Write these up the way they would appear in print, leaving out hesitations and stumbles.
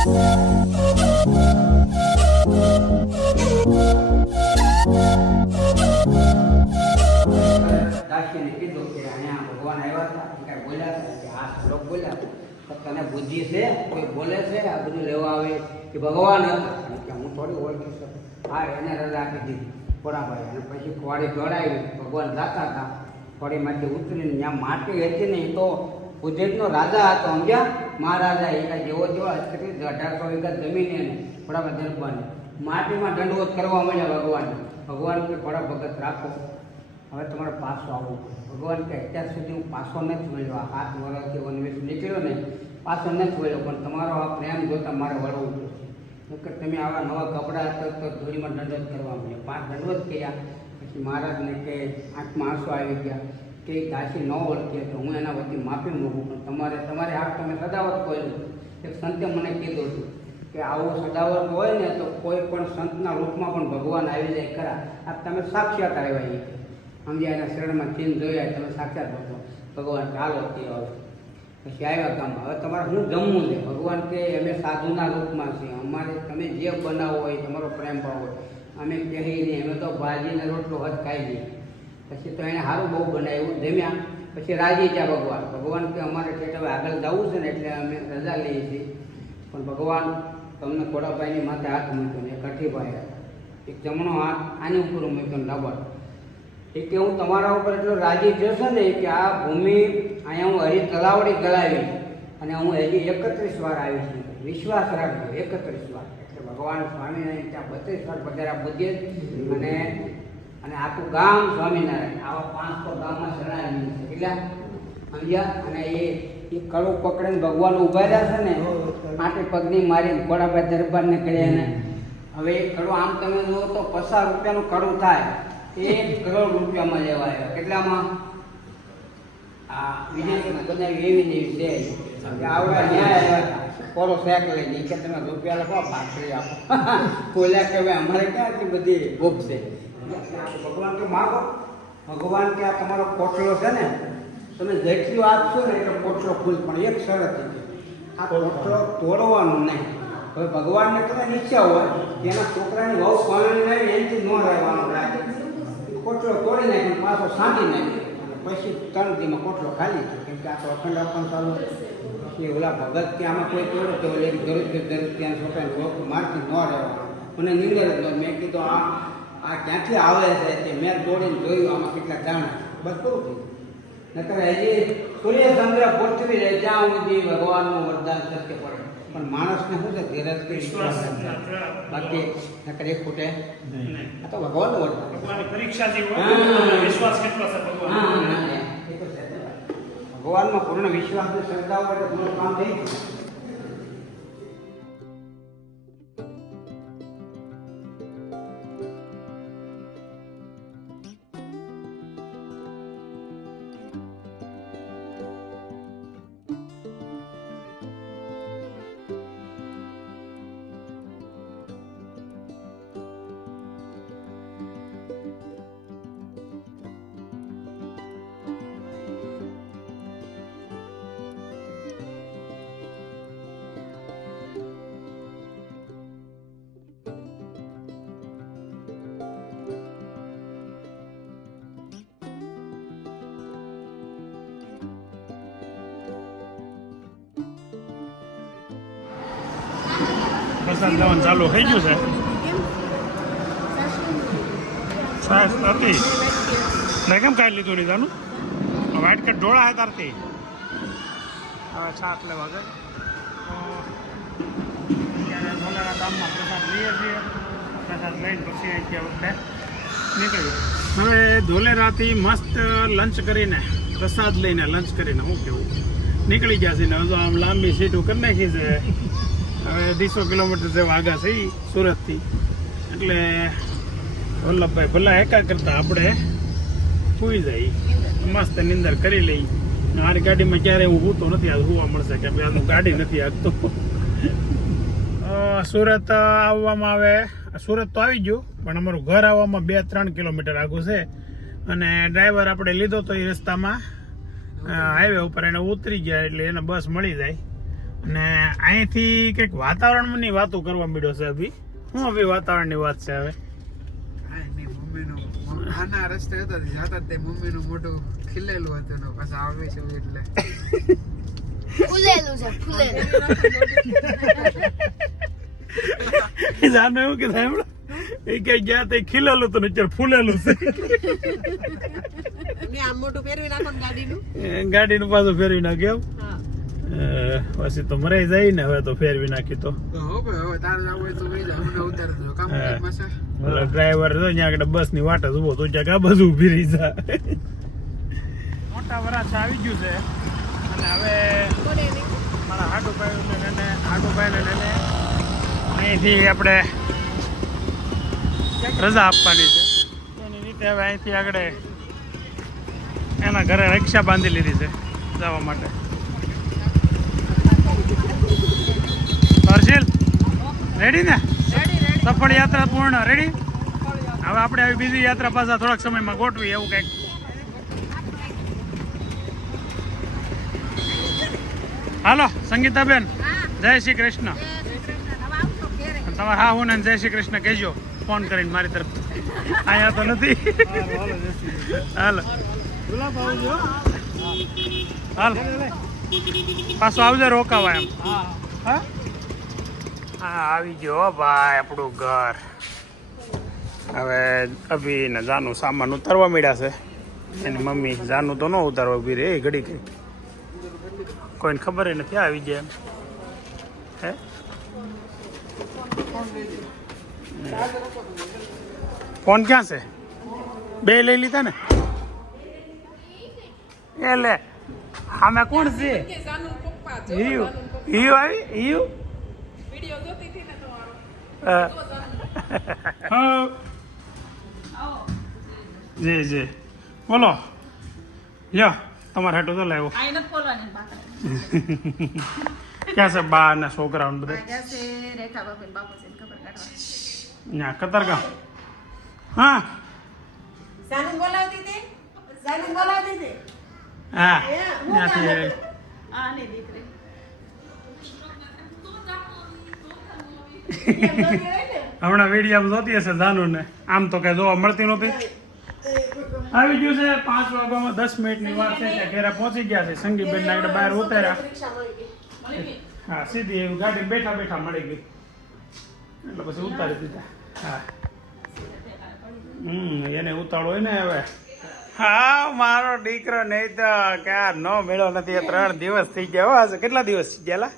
દાસીને કીધું કે અહીંયા ભગવાન આવ્યા હતા કાંઈ બોલ્યા હતા કે આ શ્લોક બોલ્યા હતા તો તને બુદ્ધિ છે કોઈ બોલે છે આ બધું લેવા આવે કે ભગવાન હતા કે હું થોડી ઓળખી શકું હા એને રજા આપી દીધી થોડાભાઈ અને પછી ખોડી જોડાવી ભગવાન જાતા હતા ખોડીમાંથી ઉતરીને ત્યાં માટી હતી ને તો ઉજ્જૈનનો રાજા હતો સમજ્યા મહારાજા એ કાંઈ જેવો જેવો કેટલી 1800 વીઘા જમીન એને થોડામાં દરબારની માટીમાં દંડવત કરવા મળ્યા ભગવાન કે થોડા ભગત રાખો હવે તમારે પાછો આવવું ભગવાન કે અત્યાર સુધી હું પાછો નથી મળ્યો 7 વર્ષથી વનવેશ નીકળ્યો ને પાછો નથી મળ્યો પણ તમારો આ પ્રેમ જોતા મારે વળવું પડશે કે તમે આવા નવા કપડાં હતા તો ધૂળીમાં દંડવત કરવા મળ્યા 5 દંડવત કર્યા પછી મહારાજને કે આંખમાં આંસુ આવી ગયા કે દાસી ન ઓળખીએ તો હું એના વતી માફી માગું પણ તમારે આંખ તમે સદાવત કહ્યું એક સંતે મને કીધું હતું કે આવું સદાવત હોય ને તો કોઈ પણ સંતના રૂપમાં પણ ભગવાન આવી જાય ખરા આ તમે સાક્ષાત આવ્યા એ સમજ્યા એના શરણમાં ચીન જોયા તમે સાક્ષાત ભગવાન ચાલો તે હવે પછી આવ્યા ગામમાં હવે તમારે શું જમવું છે ભગવાન કે અમે સાધુના રૂપમાં છીએ અમારે તમે જે બનાવો હોય તમારો પ્રેમ ભાવ હોય અમે કહી નહીં અમે તો ભાજીને રોટલો હદ ખાઈ લઈએ પછી તો એને સારું બહુ બનાવ્યું જમ્યા પછી રાજી થયા ભગવાન કે અમારે ઠેઠ હવે આગળ જવું છે ને એટલે અમે રજા લઈએ છીએ પણ ભગવાન તમને ખોડાભાઈની માથે હાથ મૂક્યો ને કઠીભાઈ હતા એક જમણો હાથ આની ઉપર મૂક્યો ને ડાબો એ કે હું તમારા ઉપર એટલો રાજી થયો ને કે આ ભૂમિ અહીંયા હું હરી તલાવડી ગલાવી અને હું હજી 31 વાર આવી છું વિશ્વાસ રાખજો 31 વાર એટલે ભગવાન સ્વામિનારાયણ ત્યાં 32 વાર પધાર્યા બુદ્ધિ અને આખું ગામ સ્વામિનારાયણ આવા 500 ગામમાં શરણાઈ છે એટલે સમજ્યા અને એ કડું પકડીને ભગવાન ઉભા રહ્યા છે ને આટલી પગની મારીને ખોડાભાઈ દરબારને કર્યા ને હવે એ કડું આમ તમે જુઓ તો 50 રૂપિયાનું કડું થાય 1 કરોડ રૂપિયામાં લેવા આવ્યા કેટલામાં આ વિદેશમાં બનાવી એવી ને એવી છે આવડા ન્યાય આવ્યા પોરો શેક લઈને કે તમે રૂપિયા લખો ભાખરી આપો બોલ્યા કે ભાઈ અમારે ક્યાં આટલી બધી ભોગ છે ભગવાન કે માગો ભગવાન કે આ તમારો કોટલો છે ને તમે જેટલું આપશો ને એટલે કોટલો ફૂલ પણ એક શરત આ કોટલો તોડવાનો નહીં હવે ભગવાનને તમારી ઈચ્છા હોય કે એના છોકરાની વહુ પાણી નહીં એનાથી ન રહેવાનું રાખે કોટલો તોડી નાખીને પાછો સાંધી નાખી પછી 3 દીમાં કોટલો ખાલી છે કેમ કે આ તો અખંડ આપવાનું ચાલુ પછી ઓલા ભગત કે આમાં કોઈ તોડે તો ઓલી જરૂર ત્યાં છોકરાને વહુ મારથી ન રહેવાનું મને નીંદર જ મેં કીધું આ ક્યાંથી આવે છે તે મેં દોડીને જોયું આમાં કેટલા જાણા બસ કહું છું નકર હજી સૂર્યચંદ્ર પૃથ્વી રહે જ્યાં સુધી ભગવાનનું વરદાન સત્ય પડે પણ માણસને શું છે ધીરજ વિશ્વાસ બાકી નકર એક ખૂટે આ તો ભગવાનનું વરદાન પરીક્ષા વિશ્વાસ કેટલો છે ભગવાનમાં પૂર્ણ વિશ્વાસને શ્રદ્ધા હોય તો પૂરું કામ થઈ ગયું પ્રસાદ લેવાનું ચાલુ થઈ ગયું છે છાશ હતી ને કેમ કાઢી લીધું લીધાનું વાઇટ કટ ઢોળા હતા તારથી હવે છાશ લેવા છે ત્યારે ઢોલાના ગામમાં પ્રસાદ લઈએ છીએ પ્રસાદ લઈને પછી અહીંથી વખતે નીકળીએ હવે ધોલેરાથી મસ્ત લંચ કરીને પ્રસાદ લઈને લંચ કરીને હું કેવું નીકળી ગયા છે ને હવે આમ લાંબી સીટું કરી નાખી છે હવે 200 કિલોમીટર જેવા આગા છે સુરતથી એટલે વલ્લભભાઈ ભલા એકા કરતા આપણે સૂઈ જાય મસ્ત નિંદર કરી લઈ મારી ગાડીમાં ક્યારે હું સૂતો નથી આ સુવા મળશે કે ભાઈ આનું ગાડી નથી આગતો સુરત આવવામાં આવે સુરત તો આવી ગયું પણ અમારું ઘર આવવામાં 2-3 કિલોમીટર આગું છે અને ડ્રાઈવર આપણે લીધો તો એ રસ્તામાં હાઈવે ઉપર એને ઉતરી ગયા એટલે એને બસ મળી જાય અને અહીંથી કંઈક વાતાવરણની વાતો કરવા મળ્યો છે અભી. શું અભી વાતાવરણની વાત છે હવે? આના રસ્તે હતો જતા તે મમ્મીનું મોઢું ખીલેલું હતું ને પાછા આવે છે એટલે ફૂલેલું છે ફૂલેલું. જાનો એવું કે સાંભળો એ કે ગયા તે ખીલેલું તો અત્યારે ફૂલેલું છે. આમ મોટું ફેરવી નાખો ને ગાડીનું. ગાડીનું પાછું ફેરવી નાખ્યું. હા. પછી તો મરાઈ જાય ને હવે તો ફેરવી નાખી તો. હવે તારે જવું હોય તો વહી જા અમને ઉતાર દો કામ કામમાં છે ઓલો ડ્રાઈવર તો ત્યાં આગળ બસ ની વાટે જ ઉભો તો જ્યાં આ બધું ઊભી રહી જા. મોટા વરાછ આવી ગયું છે અને હવે કોને નહીં? મારા હાડુભાઈ ને અહીંથી આપણે રજા આપવાની છે એની રીતે હવે અહીંથી આગળ એના ઘરે રિક્ષા બાંધી લીધી છે જવા માટે. હર્ષિલ રેડી ને? સફળ યાત્રા પૂર્ણ રેડી. હવે આપણે આવી બીજી યાત્રા પાછા થોડાક સમયમાં ગોઠવી એવું કંઈક. હાલો સંગીતાબેન, જય શ્રી કૃષ્ણ. તમારે હા હું ને જય શ્રી કૃષ્ણ કહેજો ફોન કરીને મારી તરફ. અહીંયા તો નથી. હાલો હાલ પાછું આવજે રોકાવા એમ. હા આવી ગયો ભાઈ આપણું ઘર. હવે અભી ને જાનું સામાન ઉતારવા મળ્યા છે. એની મમ્મી જાનું તો ન ઉતારવા ઉભી રે એ ઘડી કઈ કોઈને ખબર નથી આવી જાય એમ. હે ફોન ક્યાં છે? બે લઈ લીધા ને? એ લે આમે કોણ છે? હિયુ હિયુ આવી હિયુ. હા જી જી બોલો. લ્યો તમારે હાટું તો લાવ્યો. ક્યાં છે બા ને છોકરાઓ બધા? ના કતારગામ. હા સાનું બોલાવતી હતી? સાનું બોલાવતી હતી? હા ત્યાંથી આની દીકરી. હમણાં વિડીયો જોતી હશે જાનું ને. આમ તો કઈ જોવા મળતી નહોતી. આવી ગયું છે 5 વાગ્યામાં 10 મિનિટની વાર છે ત્યાં ઘરે પહોંચી ગયા છે. સંગીતબેન ના આગળ બહાર ઉતાર્યા. હા સીધી એવી ગાડી બેઠા બેઠા મળી ગઈ એટલે પછી ઉતારી દીધા. હા એને ઉતાળો હોય ને હવે. હા મારો દીકરો નહીં તો ક્યાં ન મેળો નથી. 3 દિવસ થઈ ગયા. હશે કેટલા દિવસ ગયેલા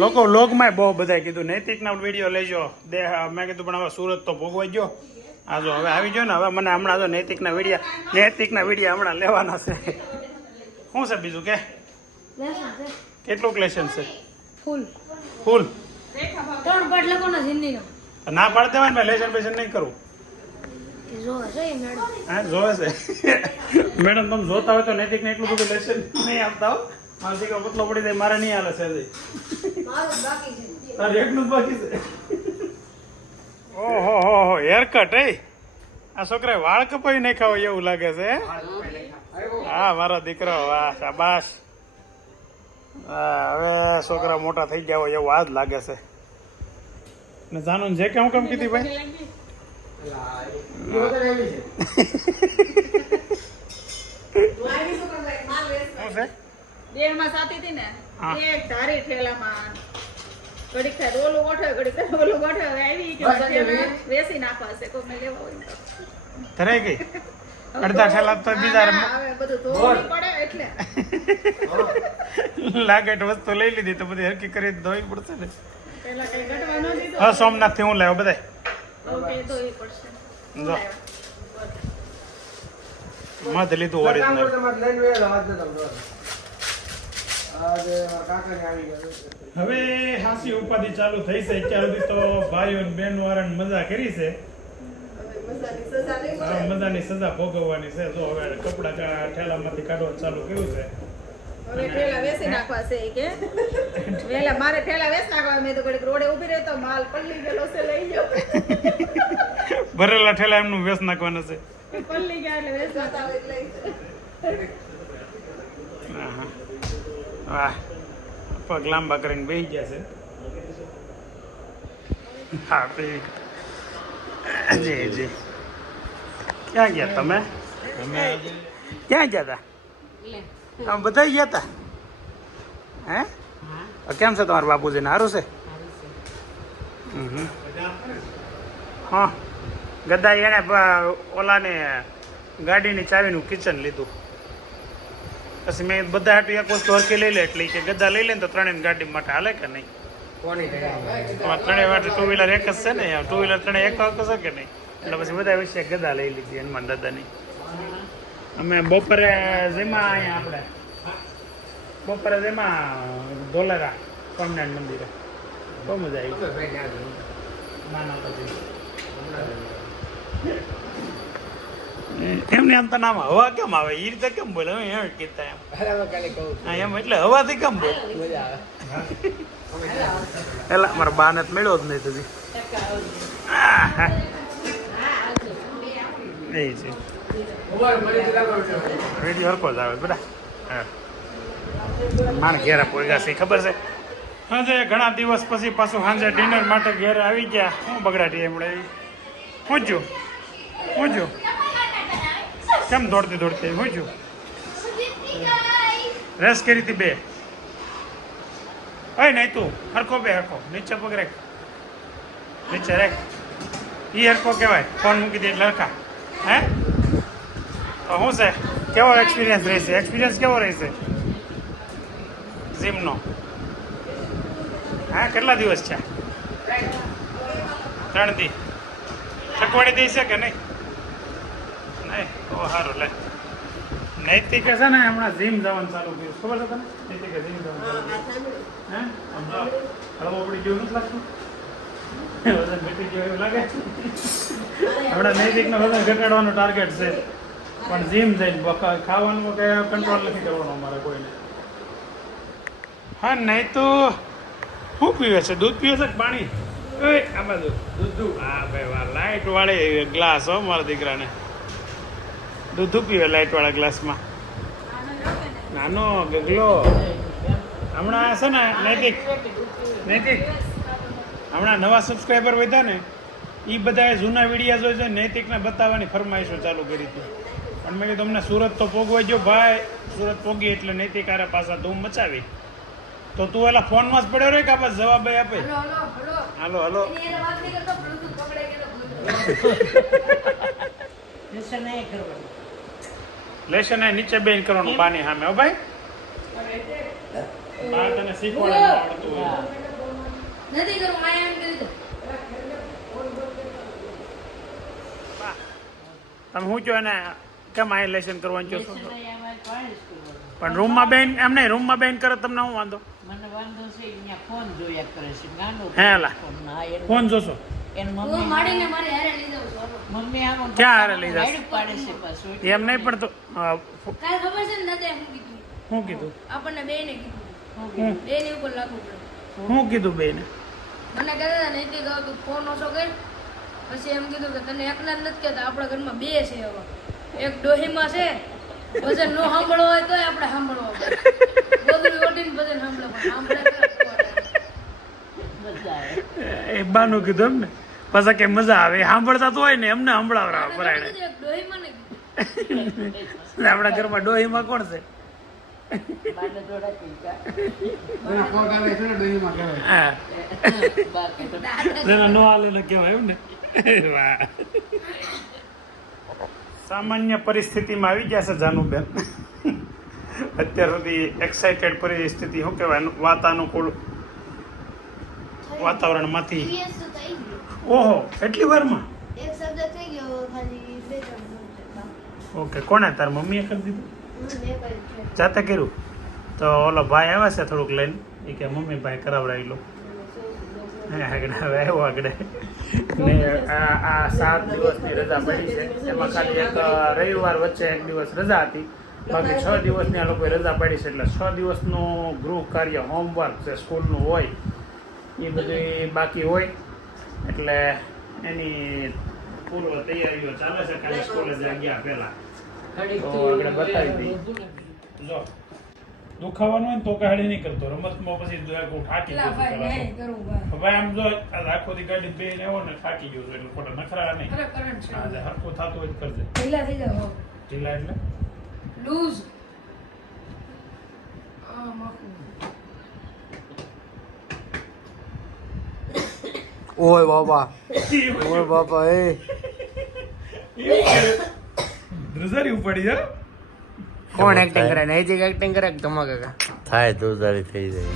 લોકો લોગમાં બહુ બધા કીધું નૈતિકના વિડીયો લેજો દે. મેં કીધું પણ હવે સુરત તો ભોગવાઈ ગયો. આ જો હવે આવી ગયો ને હવે મને હમણાં જો નૈતિકના વિડીયો હમણાં લેવાના છે. શું છે બીજું કે કેટલું લેશન છે? ફૂલ ફૂલ 3 પાઠ લખોનો હિન્દીનો. ના પાડ દેવાય ને લેશન બેશન નહીં કરવું. જોવે છે મેડમ. હા જોવે છે મેડમ. તમે જોતા હોય તો નૈતિકને એટલું બધું લેશન નહીં આપતા હો. મારો દીકરો પતલો પડી જાય મારે નહીં હાલે છે. મારું બાકી છે. તારે એકલું જ બાકી છે. ઓહો હો હો હેરકટ એ આ છોકરાએ વાળ કપાઈ નાખ્યા હોય એવું લાગે છે. હા મારો દીકરો વાહ શાબાશ. હવે છોકરા મોટા થઈ ગયા હોય એવું આ જ લાગે છે. ને જાનું જે કે હું કેમ કીધી ભાઈ શું છે? દેરમાં સાતી હતી ને હા. એક ધારી ઠેલામાં ઘડીક થાય ઓલું ગોઠવે ઘડીક થાય ઓલું ગોઠવે. હવે આવી કે વેસી નાખવા છે કોઈને લેવા હોય તો. ધરાઈ ગઈ અડધા ઠેલા તો બીજા ના, હવે બધું ધોવું પડે એટલે લાગે વસ્તુ લઈ લીધી તો બધી હરકી કરી ધોવી પડશે ને. પેલા કઈ ઘટવા ન દીધો. હા સોમનાથ થી હું લાવ્યો બધા ઓકે ધોવી પડશે. જો મધ લીધું ઓરિજિનલ. હવે હાસી ઉપાધિ ચાલુ થઈ છે. અત્યાર સુધી તો ભાઈઓ અને બહેનો વાળાને મજા કરી છે. મજાની સજા નહીં મળે. હા, મજાની સજા ભોગવવાની છે. જો હવે કપડા ઠેલામાંથી કાઢવાનું ચાલુ કર્યું છે. હવે ઠેલા વેસી નાખવા છે કે વેલા મારે ઠેલા વેસ નાખવા. મેં તો ઘડીક રોડે ઊભી રહી તો માલ પલ્લી ગયેલો છે લઈ ગયો. ભરેલા ઠેલા એમનું વેસ નાખવાના છે. પલ્લી ગયા એટલે વેસ નાખવા એટલે હા, હા. વાહ પગ લાંબા કરીને બેસી ગયા છે. હા પી જી જી. ક્યાં ગયા તમે? ક્યાં ગયા હતા? તમે બધા ગયા હતા? હે? કેમ છે તમારા બાપુજીને? સારું છે? હા ગદા એને ઓલાને ગાડીની ચાવીનું કિચન લીધું. પછી મેં બધા હાટું એક વસ્તુ હરકી લઈ લે એટલે કે ગદા લઈ લે ને તો ત્રણેય ગાડી માટે હાલે કે નહીં? ત્રણેય માટે ટુ વ્હીલર એક જ છે ને, ટુ વ્હીલર ત્રણેય એક છે કે નહીં? એટલે પછી બધા વિશે ગદા લઈ લીધી હનુમાન દાદાની. અમે બપોરે જેમાં અહીંયા આપણે બપોરે જેમાં ધોલેરા સ્વામિનારાયણ મંદિરે બહુ મજા આવી. ના ના પછી એમને એમ તો નામ હવા કેમ આવે એ રીતે કેમ બોલે? એમ કીધા એમ એમ એટલે હવાથી કેમ બોલે? એલા મારા બાને તો મળ્યો જ નહીં હજી. એ છે વિડીયો હરકો જ આવે બધા. હા માણ ઘેરા પોઈગા છે ખબર છે? સાંજે ઘણા દિવસ પછી પાછું સાંજે ડિનર માટે ઘેરે આવી ગયા. હું બગડાટી એમણે પૂછ્યું પૂછ્યું કેમ દોડતી દોડતી પૂછ્યું રેસ કરી હતી બે. અય નહીં તું હરખો બે હરખો નીચે પગ રેખ નીચે રેખ ઈ હરખો કહેવાય. ફોન મૂકી દે એટલે હરખા. હે તો શું છે? કેવો એક્સપિરિયન્સ રહેશે? એક્સપિરિયન્સ કેવો રહેશે જીમનો? હા કેટલા દિવસ છે? 3 દી. ચકવાડી દી છે કે નહીં? નહીં તો સારું લે. નૈતિક છે ને હમણાં જીમ જવાનું ચાલુ કર્યું ખબર છે તને? નૈતિકે જીમ જવાનું ચાલુ કર્યું. હે હળવો પડી ગયું નથી લાગતું? વજન ઘટી ગયું એવું લાગે? હમણાં નૈતિકનો વજન ઘટાડવાનો ટાર્ગેટ છે પણ જીમ જઈને ખાવાનું કંઈ કંટ્રોલ નથી કરવાનો અમારે કોઈને. હા નહીં તો શું પીવે છે? દૂધ પીવે છે કે પાણી? આ બાજુ દૂધ. હા ભાઈ વાહ લાઈટ વાળી ગ્લાસ હો મારા દીકરાને. દૂધ પીવે લાઈટ વાળા ગ્લાસમાં. નાનો ગગલો હમણાં છે ને નૈતિક નૈતિક હમણાં નવા સબસ્ક્રાઈબર વધ્યા ને એ બધાએ જૂના વિડીયા જોઈ જોઈ નૈતિકને બતાવવાની ફરમાઈશો ચાલુ કરી હતી. પણ મેં કીધું તમને સુરત તો પોગવા જો ભાઈ. સુરત પોગી એટલે નૈતિક આરે પાછા ધૂમ મચાવી. તો તું એલા ફોનમાં જ પડ્યો રે કે બસ જવાબ આપે? હાલો હાલો લેશન નીચે બેન કરવાનું બાની સામે. હો ભાઈ બા તને શીખવાડે આવડતું હોય. નથી કરું માયા એમ કરી દો. તમે શું કહો એને કેમ આ લેશન કરવાનું કહો છો? પણ રૂમમાં બેન એમ નહીં રૂમમાં બેન કરે તમને શું વાંધો? મને વાંધો છે અહીંયા ફોન જોયા કરે છે નાનો હે એલા ફોન જોશો? એન હું મમ્મી માડીને મારી હારે લઈ જાઉં છું. મમ્મી આમ ક્યાં હારે લઈ જાશ? રાઈડ પાડે છે પાછું. એમ નહીં પણ તો કાલ ખબર છે ને દાદા શું કીધું? શું કીધું? આપણને બેને કીધું હું બેની ઉપર લાગુ પડે. શું કીધું બેન? મને કહેતા હતા નહીં કહો તું ફોન ઓછો કર. પછી એમ કીધું કે તને એકલા જ નથી કહેતા આપણા ઘરમાં 2 છે હવે. એક ડોહીમાં છે ભજન નો સાંભળવો હોય તોય આપણે સાંભળવો પડે. ગોદડી ઓઢીને ભજન સાંભળે પણ સાંભળે મજા આવે. એ બાનું કીધું એમ ને પાછા કે મજા આવે સાંભળતા તો હોય ને એમને સંભળાવરા પરાયણે. એક ડોહીમાં ને કીધું આપણા ઘરમાં ડોહીમાં કોણ છે? બાને થોડા પીકા હા બાકી તો જેને નો હાલે ને કહેવાય એમ ને. વાહ સામાન્ય પરિસ્થિતિમાં આવી ગયા છે જાનુબેન. અત્યાર સુધી એક્સાઇટેડ પરિસ્થિતિ શું કહેવાય વાતાનુકૂળ વાતાવરણમાંથી. ઓહો એટલી વારમાં? એક શબ્દ થઈ ગયો ખાલી 2-3 ઓકે કોણે તાર મમ્મીએ કરી દીધું? મિનિટ જાતે કર્યું? તો ઓલો ભાઈ આવે છે થોડુંક લઈને એ કે મમ્મી ભાઈ કરાવડાવી લો. આગળ હવે આવ્યો આગળ ને આ 7 દિવસની રજા પડી છે એમાં ખાલી એક રવિવાર વચ્ચે 1 દિવસ રજા હતી. બાકી 6 દિવસની આ લોકોએ રજા પડી છે એટલે 6 દિવસનું ગૃહ કાર્ય હોમવર્ક છે સ્કૂલનું હોય એ બધું બાકી હોય એટલે એની પૂર્વ તૈયારીઓ ચાલે છે. કાલે સ્કૂલે ગયા પહેલા તો આગળ બતાવી દઈએ. જો દુખાવાનું હોય ને તો કાઢી નહીં કરતો રમતમાં પછી થાકી એટલા ભાઈ ગયો નહીં કરું ભાઈ ભાઈ આમ જો આ આખો દી ગાડી બેહીને આવો ને થાકી ગયો છું એટલે ખોટા નખરા નહીં અરે કરંટ છે આજે હરખું થતું હોય તો કરજે ઢીલા થઈ જાવ ઢીલા એટલે લૂઝ આ માખું ઓય બાબા ઓય બાબા એ ધ્રુજારી ઉપાડી જા કોણ એક્ટિંગ કરે નૈતિક એક્ટિંગ કરે કે તમા કાકા થાય તો તારી થઈ જાય